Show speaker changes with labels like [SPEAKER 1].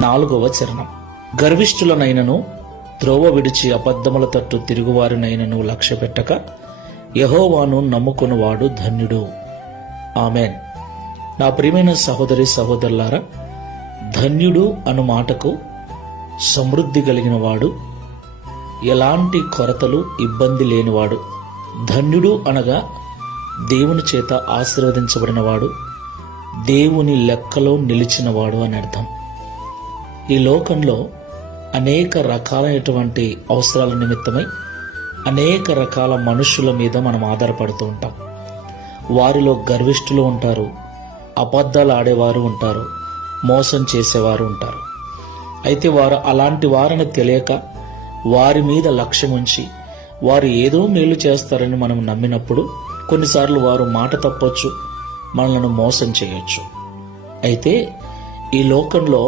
[SPEAKER 1] నాలుగవ చరణం. గర్విష్ఠులనైనను త్రోవ విడిచి అబద్ధముల తట్టు తిరుగువారినైనను లక్ష్య పెట్టక యహోవాను నమ్ముకునివాడు ధన్యుడు. ఆమెన్. నా ప్రియమైన సహోదరి సహోదరులారా ధన్యుడు అను మాటకు సమృద్ధి కలిగిన వాడు ఎలాంటి కొరతలు ఇబ్బంది లేనివాడు ధన్యుడు అనగా దేవుని చేత ఆశీర్వదించబడినవాడు దేవుని లెక్కలో నిలిచినవాడు అని అర్థం. ఈ లోకంలో అనేక రకాలైనటువంటి అవసరాల నిమిత్తమై అనేక రకాల మనుషుల మీద మనం ఆధారపడుతూ ఉంటాం. వారిలో గర్విష్ఠులు ఉంటారు అబద్ధాలు ఆడేవారు ఉంటారు మోసం చేసేవారు ఉంటారు. అయితే వారు అలాంటి వారిని తెలియక వారి మీద లక్ష్యం ఉంచి వారు ఏదో మేలు చేస్తారని మనం నమ్మినప్పుడు కొన్నిసార్లు వారు మాట తప్పొచ్చు మనలను మోసం చేయొచ్చు. అయితే ఈ లోకంలో